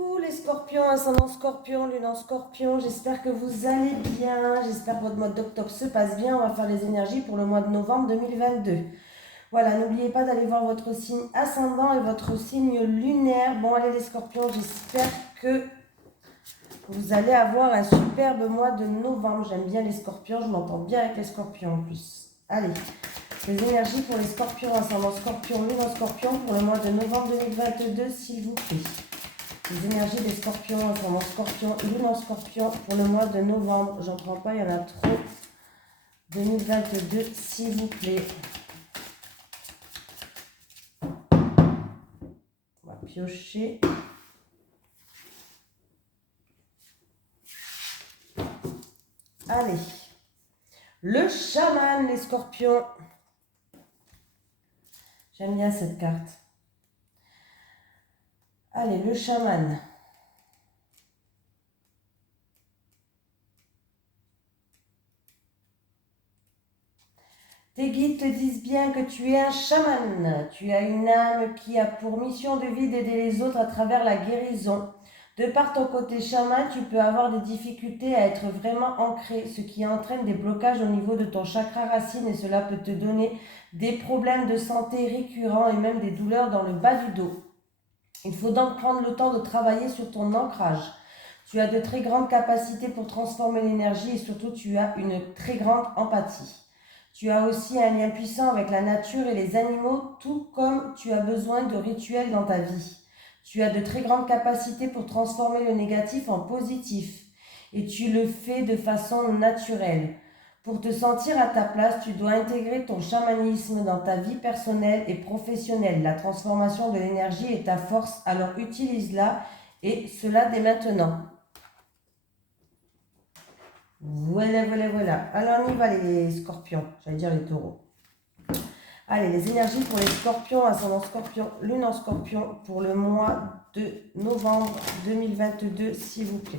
Coucou les scorpions, ascendant scorpion, lune en scorpion, j'espère que vous allez bien, j'espère que votre mois d'octobre se passe bien. On va faire les énergies pour le mois de novembre 2022. Voilà, n'oubliez pas d'aller voir votre signe ascendant et votre signe lunaire. Bon allez les scorpions, j'espère que vous allez avoir un superbe mois de novembre. J'aime bien les scorpions, je m'entends bien avec les scorpions en plus. Allez, les énergies pour les scorpions, ascendant scorpion, lune en scorpion pour le mois de novembre 2022 s'il vous plaît. Les énergies des scorpions, ascendant scorpion, lune en scorpion pour le mois de novembre. J'en prends pas, il y en a trop. 2022, s'il vous plaît. On va piocher. Allez. Le chaman, les scorpions. J'aime bien cette carte. Allez, le chaman. Tes guides te disent bien que tu es un chaman. Tu as une âme qui a pour mission de vie d'aider les autres à travers la guérison. De par ton côté chaman, tu peux avoir des difficultés à être vraiment ancré, ce qui entraîne des blocages au niveau de ton chakra racine et cela peut te donner des problèmes de santé récurrents et même des douleurs dans le bas du dos. Il faut donc prendre le temps de travailler sur ton ancrage. Tu as de très grandes capacités pour transformer l'énergie et surtout tu as une très grande empathie. Tu as aussi un lien puissant avec la nature et les animaux, tout comme tu as besoin de rituels dans ta vie. Tu as de très grandes capacités pour transformer le négatif en positif et tu le fais de façon naturelle. Pour te sentir à ta place, tu dois intégrer ton chamanisme dans ta vie personnelle et professionnelle. La transformation de l'énergie est ta force, alors utilise-la et cela dès maintenant. Voilà, voilà, voilà. Alors on y va les scorpions, j'allais dire les taureaux. Allez, les énergies pour les scorpions, ascendant scorpion, lune en scorpion pour le mois de novembre 2022, s'il vous plaît.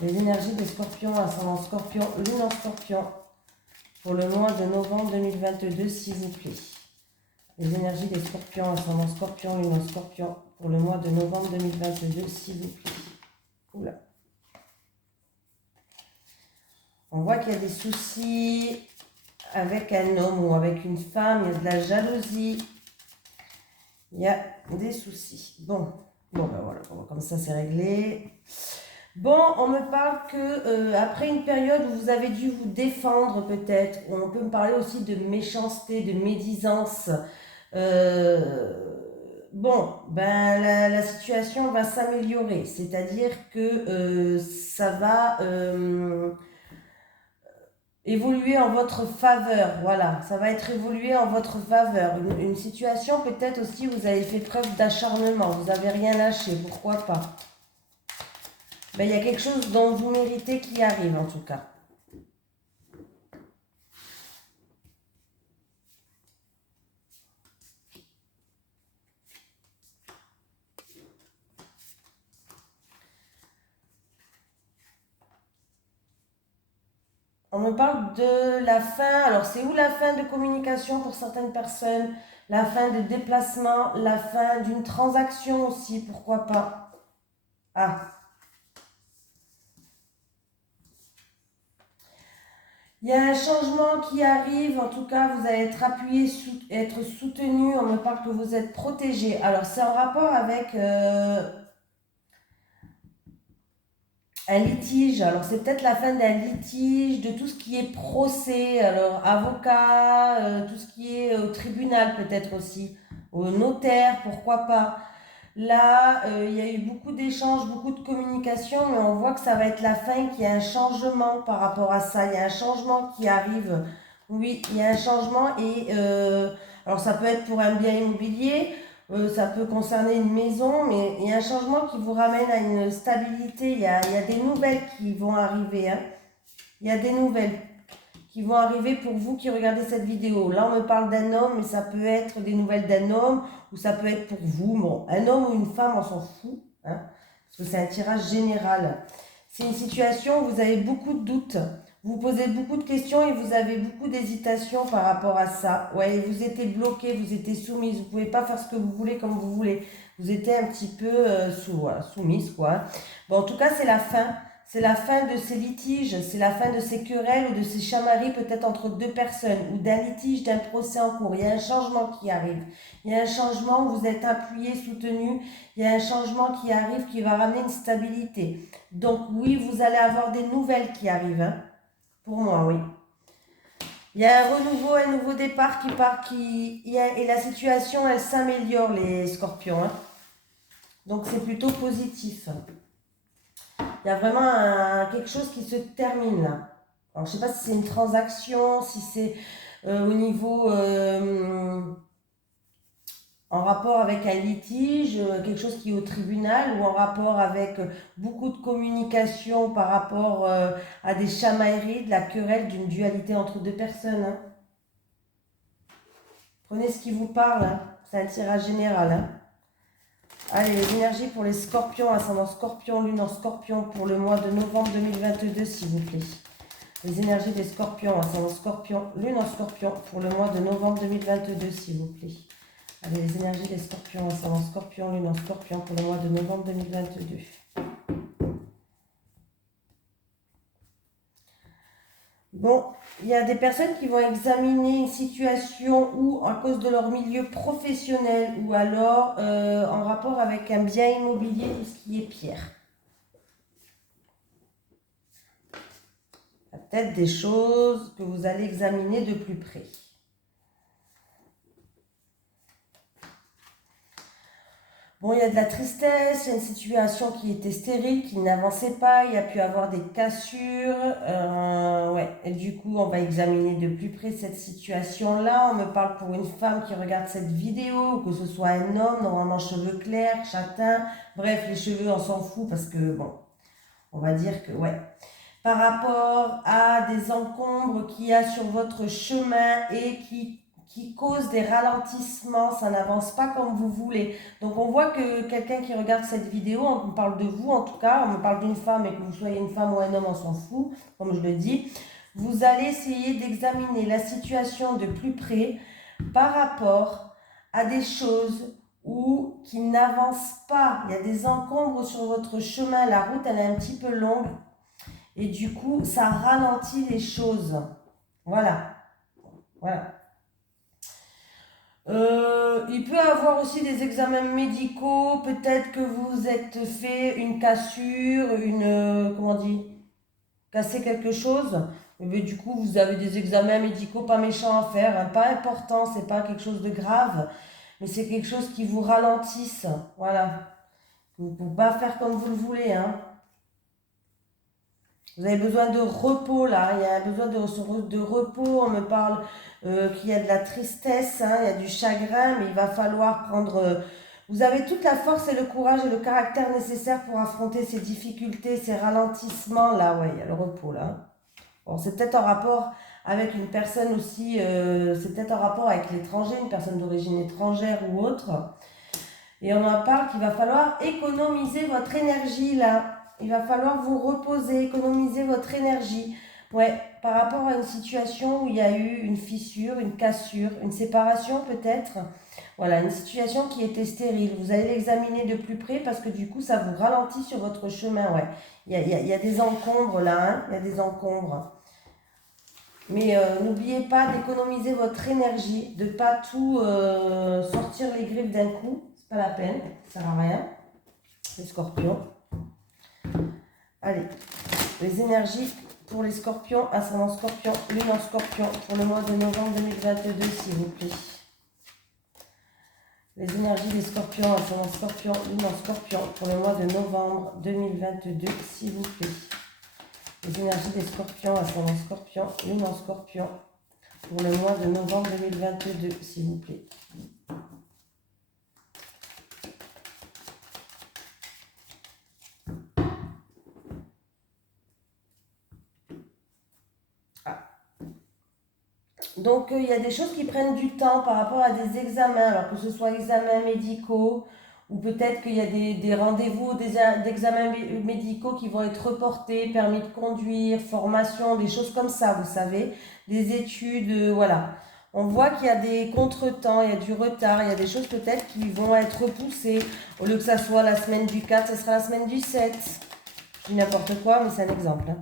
Les énergies des scorpions, ascendant scorpion, lune en scorpion pour le mois de novembre 2022, s'il vous plaît. Les énergies des scorpions, ascendant scorpion, lune en scorpion pour le mois de novembre 2022, s'il vous plaît. Oula. On voit qu'il y a des soucis avec un homme ou avec une femme, il y a de la jalousie, il y a des soucis. Bon ben voilà, comme ça c'est réglé. Bon, on me parle que après une période où vous avez dû vous défendre peut-être, on peut me parler aussi de méchanceté, de médisance. Bon, ben la situation va s'améliorer, c'est-à-dire que ça va évoluer en votre faveur, voilà, ça va être évolué en votre faveur. Une situation peut-être aussi où vous avez fait preuve d'acharnement, vous n'avez rien lâché, pourquoi pas. Ben, il y a quelque chose dont vous méritez qui arrive en tout cas. On me parle de la fin, alors c'est où la fin de communication pour certaines personnes, la fin de déplacement, la fin d'une transaction aussi, pourquoi pas. Ah. Il y a un changement qui arrive, en tout cas vous allez être appuyé, être soutenu, on me parle que vous êtes protégé. Alors c'est en rapport avec un litige, alors c'est peut-être la fin d'un litige, de tout ce qui est procès, alors avocat, tout ce qui est au tribunal peut-être aussi, au notaire, pourquoi pas. Là, il y a eu beaucoup d'échanges, beaucoup de communication, mais on voit que ça va être la fin, qu'il y a un changement par rapport à ça. Il y a un changement qui arrive. Oui, il y a un changement et alors ça peut être pour un bien immobilier, ça peut concerner une maison, mais il y a un changement qui vous ramène à une stabilité. Il y a des nouvelles qui vont arriver, hein. Il y a des nouvelles qui vont arriver pour vous qui regardez cette vidéo. Là, on me parle d'un homme, mais ça peut être des nouvelles d'un homme ou ça peut être pour vous. Bon, un homme ou une femme, on s'en fout, hein, parce que c'est un tirage général. C'est une situation où vous avez beaucoup de doutes. vous posez beaucoup de questions et vous avez beaucoup d'hésitation par rapport à ça. Ouais, vous étiez bloqué, vous étiez soumise, vous ne pouvez pas faire ce que vous voulez comme vous voulez. Vous étiez un petit peu soumise, quoi. Bon, en tout cas, c'est la fin. C'est la fin de ces litiges, c'est la fin de ces querelles ou de ces chamailleries peut-être entre deux personnes ou d'un litige, d'un procès en cours. Il y a un changement qui arrive. Il y a un changement où vous êtes appuyé, soutenu. Il y a un changement qui arrive qui va ramener une stabilité. Donc oui, vous allez avoir des nouvelles qui arrivent. Hein. Pour moi, oui. Il y a un renouveau, un nouveau départ qui part, et la situation, elle s'améliore, les scorpions. Hein. Donc c'est plutôt positif. Il y a vraiment quelque chose qui se termine là. Alors je ne sais pas si c'est une transaction, si c'est au niveau en rapport avec un litige, quelque chose qui est au tribunal, ou en rapport avec beaucoup de communication par rapport à des chamailleries, de la querelle, d'une dualité entre deux personnes. Hein. Prenez ce qui vous parle, hein. C'est un tirage général. Hein. Allez, les énergies pour les scorpions, ascendant scorpion, lune en scorpion pour le mois de novembre 2022, s'il vous plaît. Les énergies des scorpions, ascendant scorpion, lune en scorpion pour le mois de novembre 2022, s'il vous plaît. Allez, les énergies des scorpions, ascendant scorpion, lune en scorpion pour le mois de novembre 2022. Bon, il y a des personnes qui vont examiner une situation où, à cause de leur milieu professionnel ou alors en rapport avec un bien immobilier, tout ce qui est pierre. Il y a peut-être des choses que vous allez examiner de plus près. Bon, il y a de la tristesse, il y a une situation qui était stérile, qui n'avançait pas, il y a pu avoir des cassures. Ouais, et du coup, on va examiner de plus près cette situation-là. On me parle pour une femme qui regarde cette vidéo, que ce soit un homme, normalement cheveux clairs, châtains. Bref, les cheveux, on s'en fout parce que, bon, on va dire que, ouais. Par rapport à des encombres qu'il y a sur votre chemin et qui cause des ralentissements, ça n'avance pas comme vous voulez. Donc on voit que quelqu'un qui regarde cette vidéo, on me parle de vous en tout cas, on me parle d'une femme et que vous soyez une femme ou un homme, on s'en fout, comme je le dis. Vous allez essayer d'examiner la situation de plus près par rapport à des choses qui n'avancent pas. Il y a des encombres sur votre chemin, la route elle est un petit peu longue et du coup ça ralentit les choses. Voilà. Voilà. Il peut y avoir aussi des examens médicaux, peut-être que vous êtes fait une cassure, comment on dit, cassé quelque chose. Mais du coup, vous avez des examens médicaux pas méchants à faire, hein, pas important, c'est pas quelque chose de grave, mais c'est quelque chose qui vous ralentisse, voilà. Vous ne pouvez pas faire comme vous le voulez, hein. Vous avez besoin de repos là, il y a besoin de repos, on me parle qu'il y a de la tristesse, hein, il y a du chagrin, mais il va falloir prendre... vous avez toute la force et le courage et le caractère nécessaire pour affronter ces difficultés, ces ralentissements là, ouais, il y a le repos là. Bon, c'est peut-être en rapport avec une personne aussi, c'est peut-être en rapport avec l'étranger, une personne d'origine étrangère ou autre. Et on en parle qu'il va falloir économiser votre énergie là. Il va falloir vous reposer, économiser votre énergie. Ouais, par rapport à une situation où il y a eu une fissure, une cassure, une séparation peut-être. Voilà, une situation qui était stérile. Vous allez l'examiner de plus près parce que du coup, ça vous ralentit sur votre chemin. Ouais, il y a des encombres là, hein. Il y a des encombres. Mais n'oubliez pas d'économiser votre énergie, de ne pas tout sortir les griffes d'un coup. C'est pas la peine, ça sert à rien. Les scorpions. Allez, les énergies pour les scorpions, ascendant scorpion, lune en scorpion, pour le mois de novembre 2022, s'il vous plaît. Les énergies des scorpions, ascendant scorpion, lune en scorpion, pour le mois de novembre 2022, s'il vous plaît. Les énergies des scorpions, ascendant scorpion, lune en scorpion, pour le mois de novembre 2022, s'il vous plaît. Donc, il y a des choses qui prennent du temps par rapport à des examens, alors que ce soit examens médicaux ou peut-être qu'il y a des rendez-vous, d'examens médicaux qui vont être reportés, permis de conduire, formation, des choses comme ça, vous savez, des études, voilà. On voit qu'il y a des contretemps, il y a du retard, il y a des choses peut-être qui vont être repoussées. Au lieu que ça soit la semaine du 4, ce sera la semaine du 7. Je dis n'importe quoi, mais c'est un exemple, hein.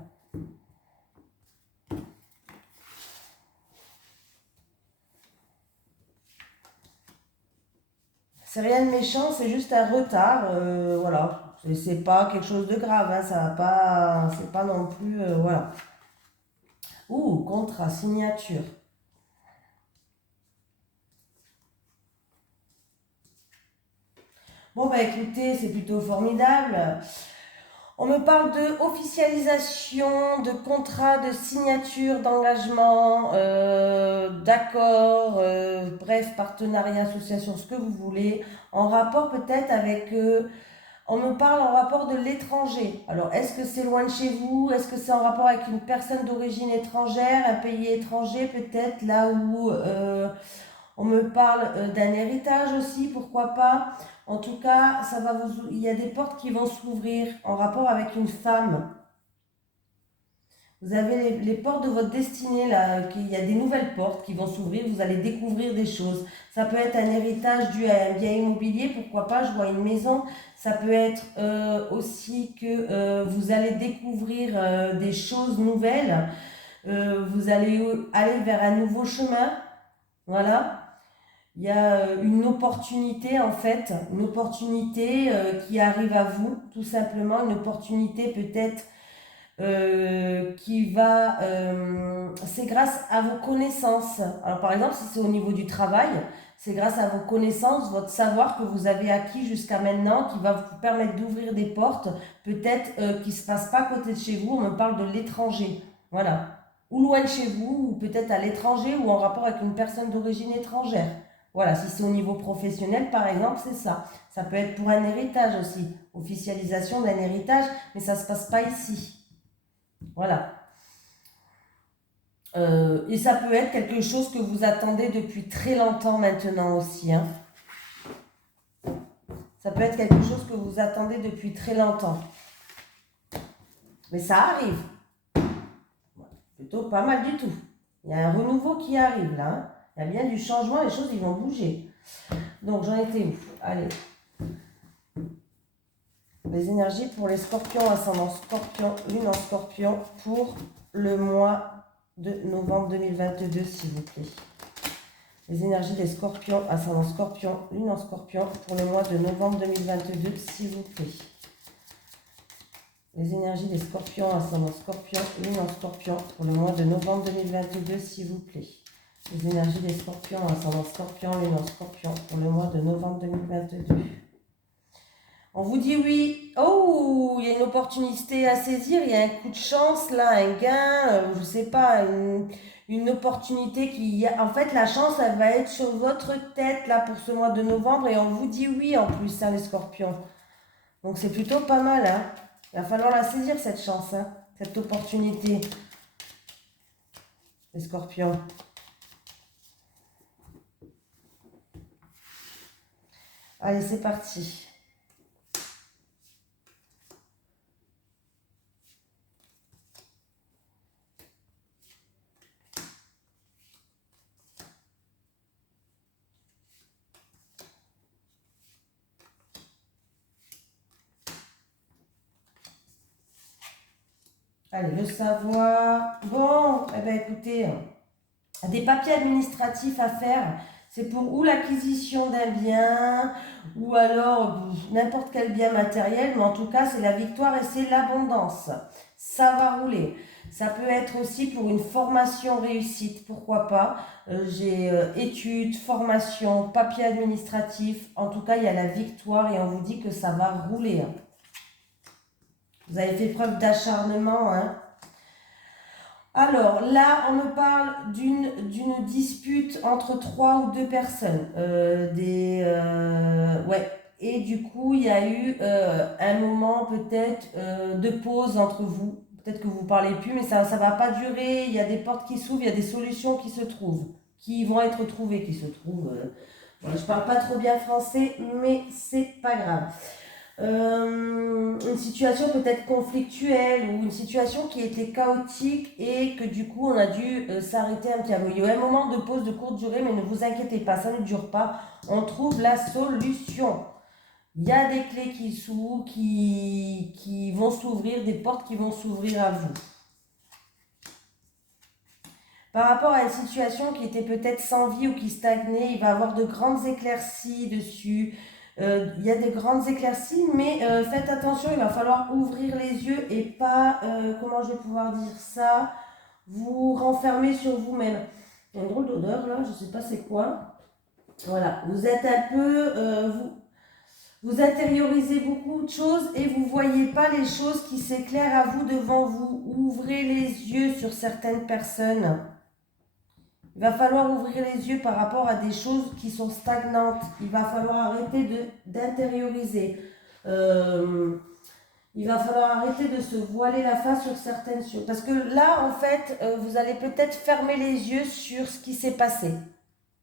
C'est rien de méchant, c'est juste un retard, voilà. C'est pas quelque chose de grave, hein, ça va pas, c'est pas non plus, voilà. Ouh, contrat, signature. Bon, bah écoutez, c'est plutôt formidable. On me parle de officialisation, de contrat, de signature, d'engagement, d'accord, bref, partenariat, association, ce que vous voulez, en rapport peut-être avec, on me parle en rapport de l'étranger. Alors, est-ce que c'est loin de chez vous? Est-ce que c'est en rapport avec une personne d'origine étrangère, un pays étranger peut-être, là où on me parle d'un héritage aussi, pourquoi pas. En tout cas, il y a des portes qui vont s'ouvrir en rapport avec une femme. Vous avez les portes de votre destinée, là, il y a des nouvelles portes qui vont s'ouvrir, vous allez découvrir des choses. Ça peut être un héritage dû à un bien immobilier, pourquoi pas, je vois une maison. Ça peut être aussi que vous allez découvrir des choses nouvelles. Vous allez aller vers un nouveau chemin. Voilà. Il y a une opportunité en fait, une opportunité qui arrive à vous, tout simplement, une opportunité peut-être qui va, c'est grâce à vos connaissances. Alors par exemple, si c'est au niveau du travail, c'est grâce à vos connaissances, votre savoir que vous avez acquis jusqu'à maintenant, qui va vous permettre d'ouvrir des portes, peut-être qui ne se passent pas à côté de chez vous. On me parle de l'étranger, voilà. Ou loin de chez vous, ou peut-être à l'étranger, ou en rapport avec une personne d'origine étrangère. Voilà, si c'est au niveau professionnel, par exemple, c'est ça. Ça peut être pour un héritage aussi, officialisation d'un héritage, mais ça ne se passe pas ici. Voilà. Et ça peut être quelque chose que vous attendez depuis très longtemps maintenant aussi, hein. Ça peut être quelque chose que vous attendez depuis très longtemps. Mais ça arrive. Plutôt pas mal du tout. Il y a un renouveau qui arrive là, hein. Il y a bien du changement, les choses ils vont bouger. Donc j'en étais où? Allez. Les énergies pour les scorpions, ascendant scorpion, lune en scorpion pour le mois de novembre 2022, s'il vous plaît. Les énergies des scorpions, ascendant scorpion, lune en scorpion pour le mois de novembre 2022, s'il vous plaît. Les énergies des scorpions, ascendant scorpion, lune en scorpion pour le mois de novembre 2022, s'il vous plaît. Les énergies des scorpions, ascendant scorpion, lune en scorpion pour le mois de novembre 2022. On vous dit oui. Oh, il y a une opportunité à saisir, il y a un coup de chance là, un gain, je ne sais pas, une opportunité qui... En fait, la chance, elle va être sur votre tête là pour ce mois de novembre et on vous dit oui en plus, hein, les scorpions. Donc c'est plutôt pas mal, hein. Il va falloir la saisir cette chance, hein, cette opportunité, les scorpions. Allez, c'est parti. Allez, le savoir. Bon, eh bien écoutez, des papiers administratifs à faire. C'est pour ou l'acquisition d'un bien, ou alors n'importe quel bien matériel, mais en tout cas, c'est la victoire et c'est l'abondance. Ça va rouler. Ça peut être aussi pour une formation réussite, pourquoi pas. J'ai études, formation, papier administratif. En tout cas, il y a la victoire et on vous dit que ça va rouler, hein. Vous avez fait preuve d'acharnement, hein. Alors là, on me parle d'une dispute entre 3 ou 2 personnes. Ouais. Et du coup, il y a eu un moment peut-être de pause entre vous. Peut-être que vous ne parlez plus, mais ça ne va pas durer. Il y a des portes qui s'ouvrent, il y a des solutions qui se trouvent, qui vont être trouvées, qui se trouvent. Voilà, je parle pas trop bien français, mais c'est pas grave. Une situation peut-être conflictuelle ou une situation qui était chaotique et que du coup on a dû s'arrêter un petit peu. Il y a eu un moment de pause de courte durée, mais ne vous inquiétez pas, ça ne dure pas. On trouve la solution. Il y a des clés qui s'ouvrent, qui vont s'ouvrir, des portes qui vont s'ouvrir à vous. Par rapport à une situation qui était peut-être sans vie ou qui stagnait, il va y avoir de grandes éclaircies dessus. Il y a des grandes éclaircies, mais faites attention, il va falloir ouvrir les yeux et pas, comment je vais pouvoir dire ça, vous renfermer sur vous-même. Il y a une drôle d'odeur là, je ne sais pas c'est quoi. Voilà, vous êtes un peu, vous intériorisez beaucoup de choses et vous ne voyez pas les choses qui s'éclairent à vous devant vous. Ouvrez les yeux sur certaines personnes. Il va falloir ouvrir les yeux par rapport à des choses qui sont stagnantes. Il va falloir arrêter d'intérioriser. Il va falloir arrêter de se voiler la face sur certaines choses. Parce que là, en fait, vous allez peut-être fermer les yeux sur ce qui s'est passé.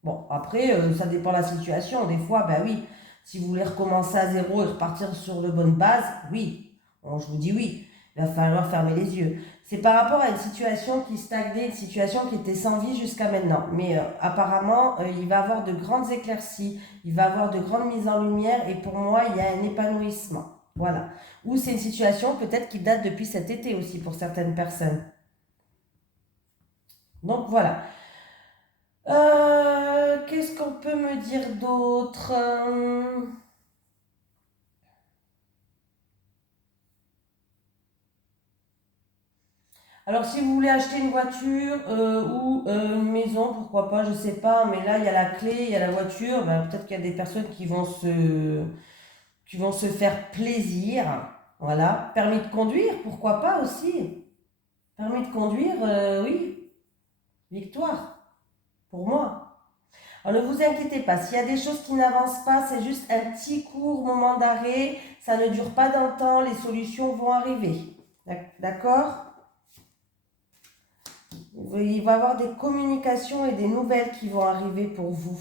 Bon, après, ça dépend de la situation. Des fois, ben oui, si vous voulez recommencer à zéro et repartir sur de bonnes bases, oui. Bon, je vous dis oui. Il va falloir fermer les yeux. C'est par rapport à une situation qui stagnait, une situation qui était sans vie jusqu'à maintenant. Mais apparemment, il va y avoir de grandes éclaircies, il va y avoir de grandes mises en lumière et pour moi, il y a un épanouissement. Voilà. Ou c'est une situation peut-être qui date depuis cet été aussi pour certaines personnes. Donc voilà. Qu'est-ce qu'on peut me dire d'autre? Alors, si vous voulez acheter une voiture ou une maison, pourquoi pas, je sais pas, mais là, il y a la clé, il y a la voiture, ben, peut-être qu'il y a des personnes qui vont se faire plaisir. Voilà. Permis de conduire, pourquoi pas aussi. Permis de conduire, oui, victoire, pour moi. Alors ne vous inquiétez pas, s'il y a des choses qui n'avancent pas, c'est juste un petit court moment d'arrêt, ça ne dure pas dans le temps, les solutions vont arriver. D'accord? Il va y avoir des communications et des nouvelles qui vont arriver pour vous.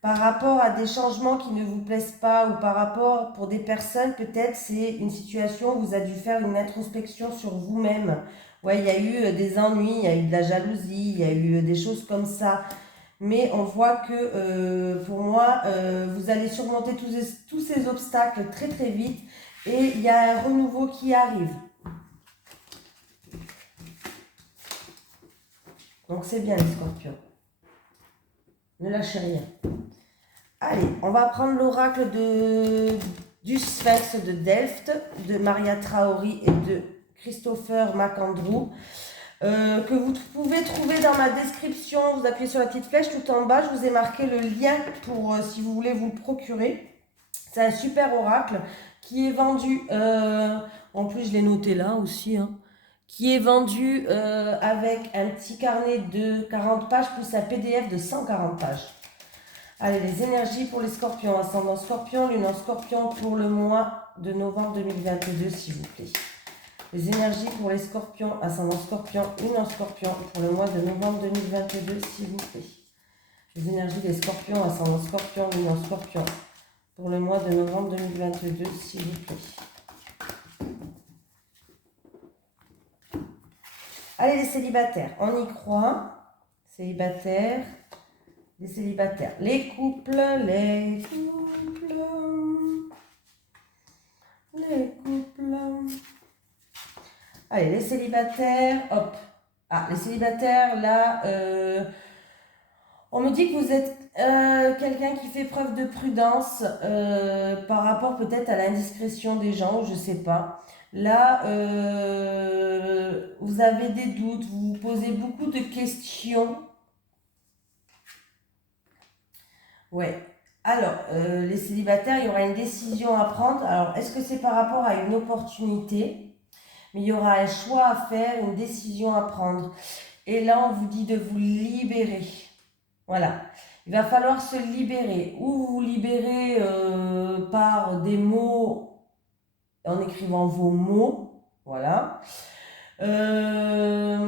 Par rapport à des changements qui ne vous plaisent pas ou par rapport pour des personnes, peut-être c'est une situation où vous avez dû faire une introspection sur vous-même. Ouais, il y a eu des ennuis, il y a eu de la jalousie, il y a eu des choses comme ça. Mais on voit que pour moi, vous allez surmonter tous ces obstacles très très vite et il y a un renouveau qui arrive. Donc c'est bien les scorpions. Ne lâchez rien. Allez, on va prendre l'oracle du Sphinx de Delft, de Maria Traori et de Christopher McAndrew, que vous pouvez trouver dans ma description. Vous appuyez sur la petite flèche tout en bas, je vous ai marqué le lien pour si vous voulez vous le procurer. C'est un super oracle qui est vendu, en plus je l'ai noté là aussi, hein, qui est vendu avec un petit carnet de 40 pages plus un PDF de 140 pages. Allez, les énergies pour les scorpions, ascendant scorpion, lune en scorpion pour le mois de novembre 2022, s'il vous plaît. Les énergies pour les scorpions, ascendant scorpion, lune en scorpion pour le mois de novembre 2022, s'il vous plaît. Les énergies des scorpions, ascendant scorpion, lune en scorpion pour le mois de novembre 2022, s'il vous plaît. Allez, les célibataires, on y croit. Célibataires, les célibataires, les couples, les couples, les couples. Allez, les célibataires, hop. Ah, les célibataires, là, on me dit que vous êtes quelqu'un qui fait preuve de prudence par rapport peut-être à l'indiscrétion des gens, je sais pas. Là, vous avez des doutes, vous vous posez beaucoup de questions. Ouais. Alors, les célibataires, il y aura une décision à prendre. Alors, est-ce que c'est par rapport à une opportunité? Mais il y aura un choix à faire, une décision à prendre. Et là, on vous dit de vous libérer. Voilà. Il va falloir se libérer. Ou vous vous libérez par des mots, en écrivant vos mots. Voilà. Euh,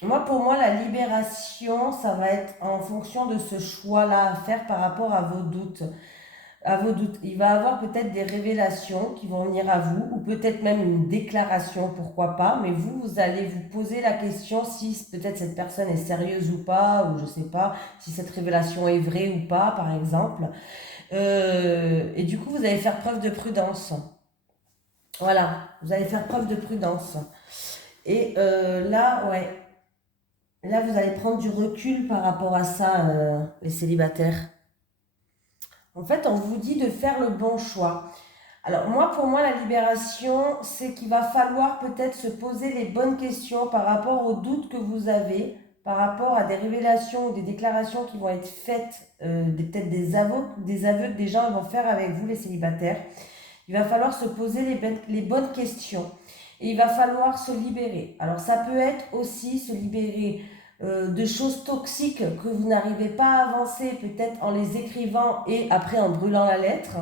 Pour moi, la libération, ça va être en fonction de ce choix-là à faire par rapport à vos doutes. Il va y avoir peut-être des révélations qui vont venir à vous, ou peut-être même une déclaration, pourquoi pas, mais vous allez vous poser la question si peut-être cette personne est sérieuse ou pas, ou je sais pas, si cette révélation est vraie ou pas, par exemple. Et du coup, vous allez faire preuve de prudence. Voilà, vous allez faire preuve de prudence. Et là, ouais, là, vous allez prendre du recul par rapport à ça, les célibataires. En fait, on vous dit de faire le bon choix. Alors pour moi, la libération, c'est qu'il va falloir peut-être se poser les bonnes questions par rapport aux doutes que vous avez, par rapport à des révélations ou des déclarations qui vont être faites, peut-être des aveux que des gens vont faire avec vous, les célibataires. Il va falloir se poser les bonnes questions et il va falloir se libérer. Alors ça peut être aussi se libérer de choses toxiques que vous n'arrivez pas à avancer, peut-être en les écrivant et après en brûlant la lettre,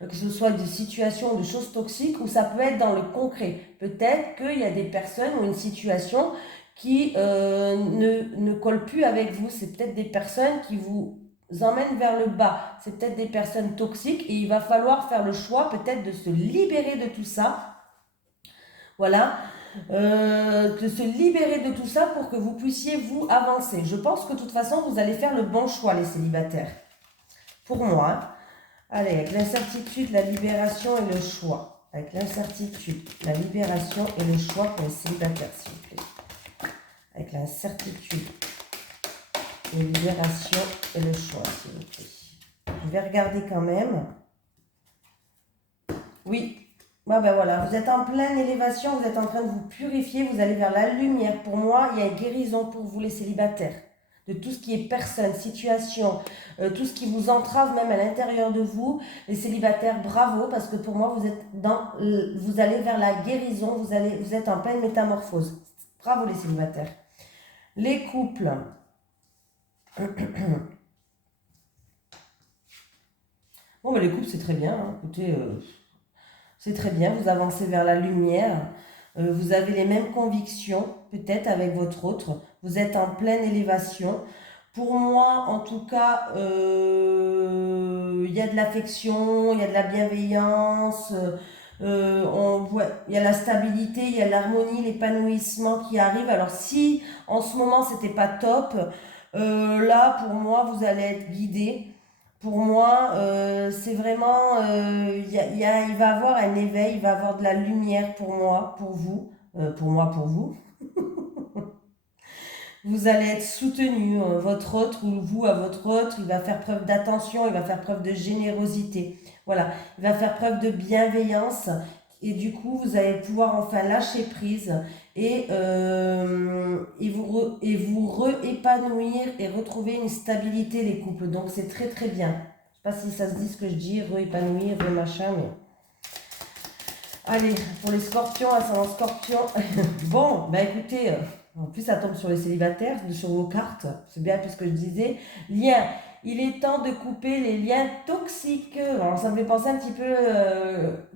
que ce soit des situations ou des choses toxiques, ou ça peut être dans le concret. Peut-être qu'il y a des personnes ou une situation qui ne colle plus avec vous. C'est peut-être des personnes qui vous emmènent vers le bas. C'est peut-être des personnes toxiques et il va falloir faire le choix peut-être de se libérer de tout ça. Voilà. De se libérer de tout ça pour que vous puissiez vous avancer. Je pense que de toute façon, vous allez faire le bon choix, les célibataires. Pour moi. Allez, avec l'incertitude, la libération et le choix. Avec l'incertitude, la libération et le choix pour les célibataires, s'il vous plaît. Avec l'incertitude, la libération et le choix, s'il vous plaît. Je vais regarder quand même. Oui. Voilà, vous êtes en pleine élévation, vous êtes en train de vous purifier, vous allez vers la lumière. Pour moi, il y a une guérison pour vous, les célibataires. De tout ce qui est personne, situation, tout ce qui vous entrave même à l'intérieur de vous. Les célibataires, bravo, parce que pour moi, vous allez vers la guérison, vous êtes en pleine métamorphose. Bravo les célibataires. Les couples. Bon, mais les couples, c'est très bien. Hein. Écoutez, c'est très bien, vous avancez vers la lumière. Vous avez les mêmes convictions, peut-être avec votre autre. Vous êtes en pleine élévation. Pour moi, en tout cas, il y a de l'affection, il y a de la bienveillance, il y a la stabilité, il y a l'harmonie, l'épanouissement qui arrive. Alors si en ce moment c'était pas top, là pour moi vous allez être guidé. Pour moi, c'est vraiment, il va avoir un éveil, il va avoir de la lumière pour moi, pour vous, pour vous. Vous allez être soutenu, votre autre ou vous à votre autre, il va faire preuve d'attention, il va faire preuve de générosité. Voilà, il va faire preuve de bienveillance et du coup, vous allez pouvoir enfin lâcher prise et vous re-épanouir et retrouver une stabilité, les couples. Donc, c'est très très bien. Je ne sais pas si ça se dit ce que je dis, re-épanouir, re-machin, mais... Allez, pour les scorpions, ascendant scorpion. Bon, écoutez... En plus, ça tombe sur les célibataires, sur vos cartes. C'est bien ce que je disais. Lien. Il est temps de couper les liens toxiques. Alors, ça me fait penser un petit peu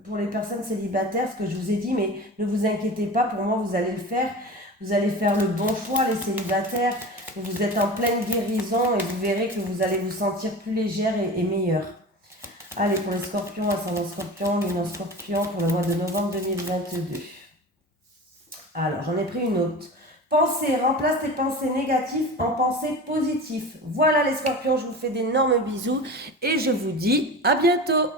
pour les personnes célibataires, ce que je vous ai dit, mais ne vous inquiétez pas, pour moi, vous allez le faire. Vous allez faire le bon choix, les célibataires. Vous êtes en pleine guérison et vous verrez que vous allez vous sentir plus légère et meilleure. Allez, pour les scorpions, ascendant scorpion, lumineux scorpion, pour le mois de novembre 2022. Alors, j'en ai pris une autre. Pensez, remplace tes pensées négatives en pensées positives. Voilà les scorpions, je vous fais d'énormes bisous et je vous dis à bientôt.